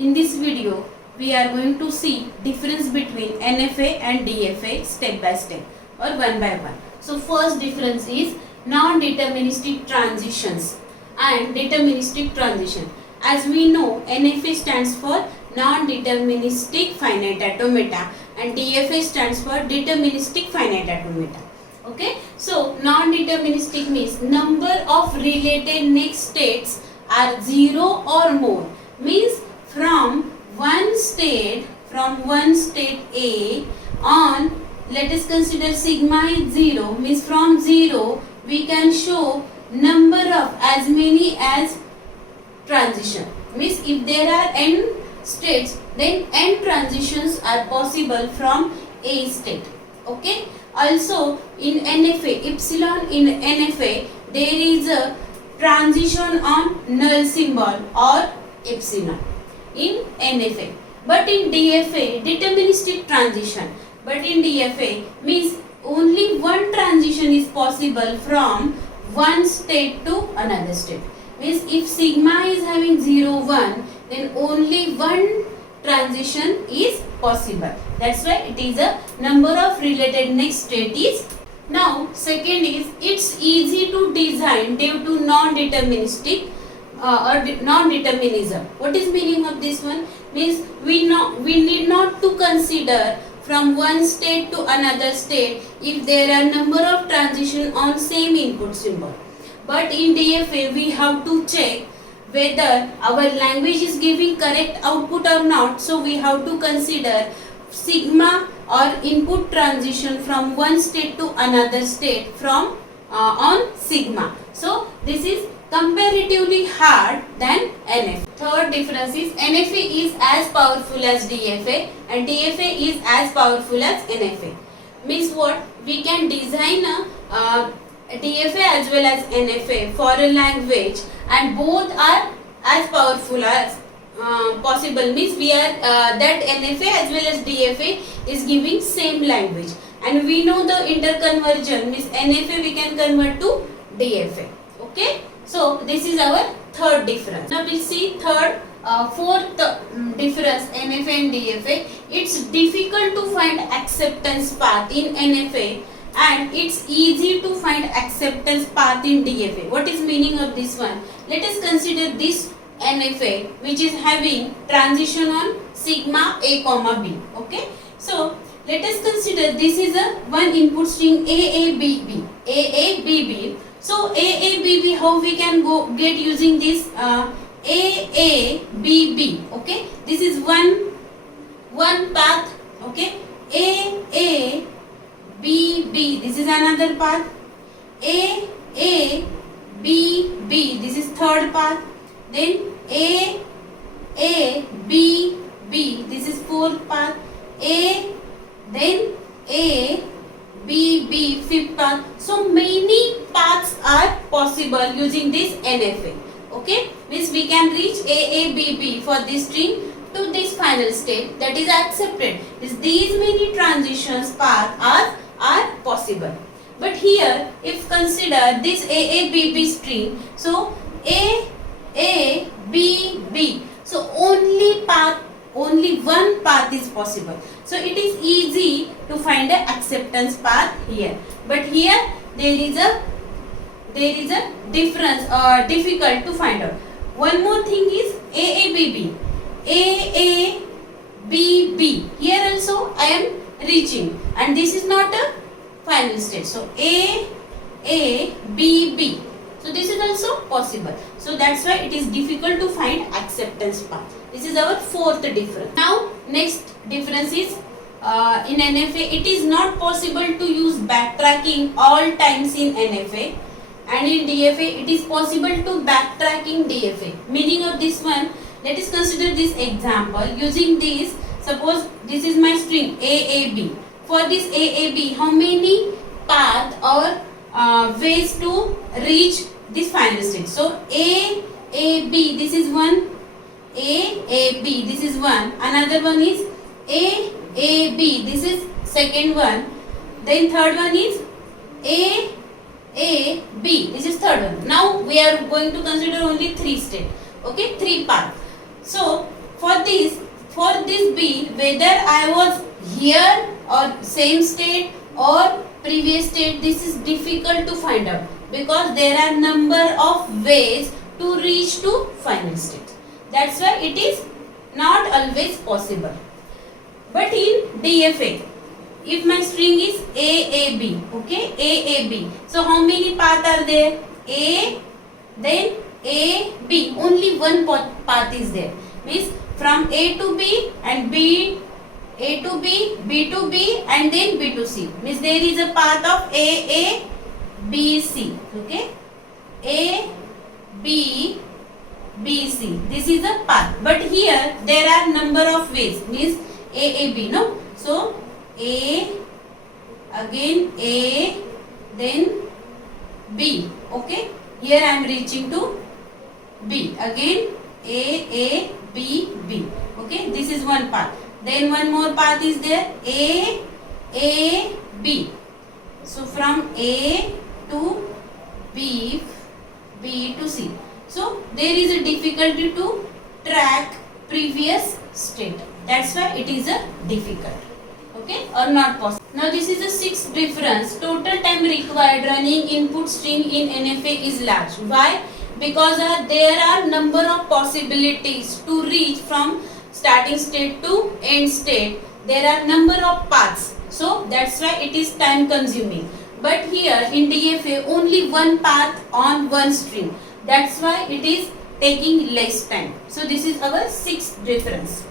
In this video, we are going to see difference between NFA and DFA step by step or one by one. So first difference is non-deterministic transitions and deterministic transition. As we know, NFA stands for Nondeterministic Finite Automata and DFA stands for Deterministic Finite Automata. Okay, so non-deterministic means number of related next states are 0 or more, means from one state A on, let us consider sigma is 0, means from 0 we can show number of as many as transition, means if there are n states, then n transitions are possible from A state. Okay, also in NFA, epsilon in NFA, there is a transition on null symbol or epsilon in NFA, but in DFA deterministic transition, but in DFA means only one transition is possible from one state to another state, means if sigma is having 0 1, then only one transition is possible. That's why it is a number of related next state is. Now second is it's easy to design due to non-deterministic or non-determinism. What is meaning of this one? Means we need not to consider from one state to another state if there are number of transition on same input symbol. But in DFA we have to check whether our language is giving correct output or not. So we have to consider sigma or input transition from one state to another state from on sigma. So this is comparatively hard than NFA. Third difference is NFA is as powerful as DFA and DFA is as powerful as NFA. Means what? We can design a DFA as well as NFA for a language and both are as powerful as possible, means we are that NFA as well as DFA is giving same language and we know the interconversion means NFA we can convert to DFA. Okay, so this is our third difference. Now we see fourth difference NFA and DFA. It's difficult to find acceptance path in NFA and it's easy to find acceptance path in DFA. What is meaning of this one? Let us consider this NFA which is having transition on sigma A comma B. Okay, so let us consider this is a one input string AABB. AABB. So AABB, how we can get using this AABB. Okay, this is one path. Okay, AABB, this is another path. AABB, this is third path. Then AABB, this is fourth path. Then ABB, fifth path. So many paths are possible using this NFA. Okay, means we can reach AABB for this string to this final state, that is accepted. These many transitions paths are possible. But here if consider this AABB string, so AABB, so only one path is possible. So it is easy to find a acceptance path here. But here there is a difference or difficult to find out. One more thing is AABB. AABB. Here also I am reaching and this is not a final state. So AABB. So this is also possible. So that's why it is difficult to find acceptance path. This is our fourth difference. Now next difference is in NFA it is not possible to use backtracking all times in NFA, and in DFA it is possible to backtrack in DFA. Meaning of this one, let us consider this example. Using this, suppose this is my string AAB. For this AAB, how many path or ways to reach this final state? So AAB, this is one. AAB, this is one. Another one is AAB, this is second one. Then third one is AAB, this is third one. Now we are going to consider only three states. Okay, three paths. So for this B, whether I was here or same state or previous state, this is difficult to find out because there are number of ways to reach to final state. That's why it is not always possible. But in DFA, if my string is AAB, okay, AAB. So how many paths are there? A, then A, B. Only one path is there. Means from A to B and B, A to B, B to B and then B to C. Means there is a path of A, B, C. Okay. A, B, B, C. This is a path. But here there are number of ways. Means A, B. No. So A, again A, then B. Okay. Here I am reaching to B. Again A, B, B. Okay. This is one path. Then one more path is there. A, B. So from A to B, B to C. So there is a difficulty to track previous state. That's why it is a difficult. Okay, or not possible. Now this is the sixth difference. Total time required running input string in NFA is large. Why? Because there are number of possibilities to reach from starting state to end state. There are number of paths. So that's why it is time consuming. But here in DFA only one path on one string. That's why it is taking less time. So this is our sixth difference.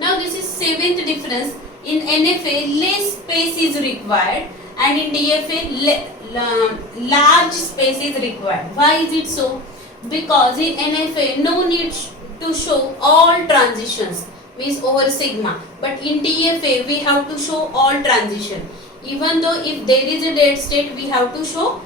Now this is seventh difference. In NFA less space is required and in DFA large space is required. Why is it so? Because in NFA no need to show all transitions, means over sigma. But in DFA we have to show all transition. Even though if there is a dead state, we have to show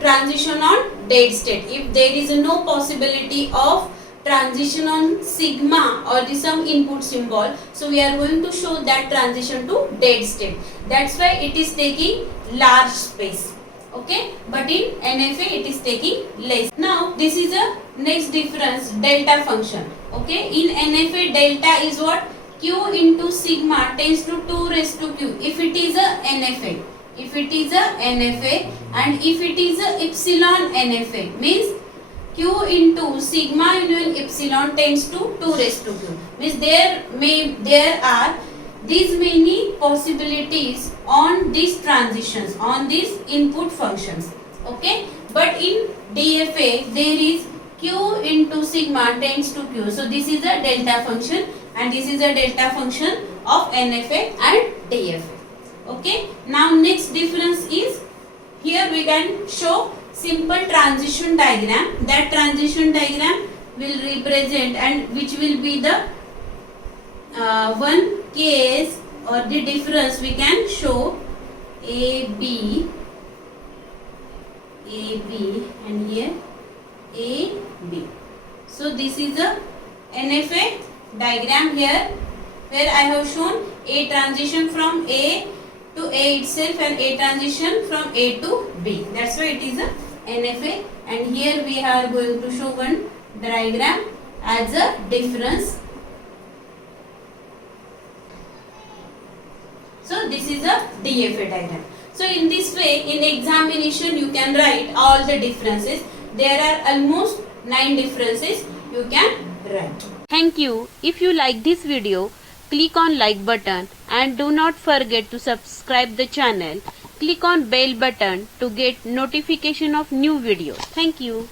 transition on dead state. If there is no possibility of transition on sigma or some input symbol, so we are going to show that transition to dead state. That's why it is taking large space. Okay, but in NFA it is taking less. Now this is a next difference, delta function. Okay, in NFA delta is what? Q into sigma tends to 2 raised to q if it is a NFA. If it is a NFA and if it is a epsilon NFA, means q into sigma union epsilon tends to 2 raised to q. Means there are these many possibilities on these transitions, on these input functions. Okay, but in DFA there is q into sigma tends to q. So this is a delta function and this is a delta function of NFA and DFA. Okay, now next difference is here we can show simple transition diagram. That transition diagram will represent and which will be the one case or the difference we can show AB and here AB. So this is a NFA diagram here where I have shown a transition from A to A itself and a transition from A to B. That's why it is a NFA, and here we are going to show one diagram as a difference. So this is a DFA diagram. So in this way in examination you can write all the differences. There are almost 9 differences you can write. Thank you. If you like this video, click on like button and do not forget to subscribe the channel. Click on bell button to get notification of new videos. Thank you.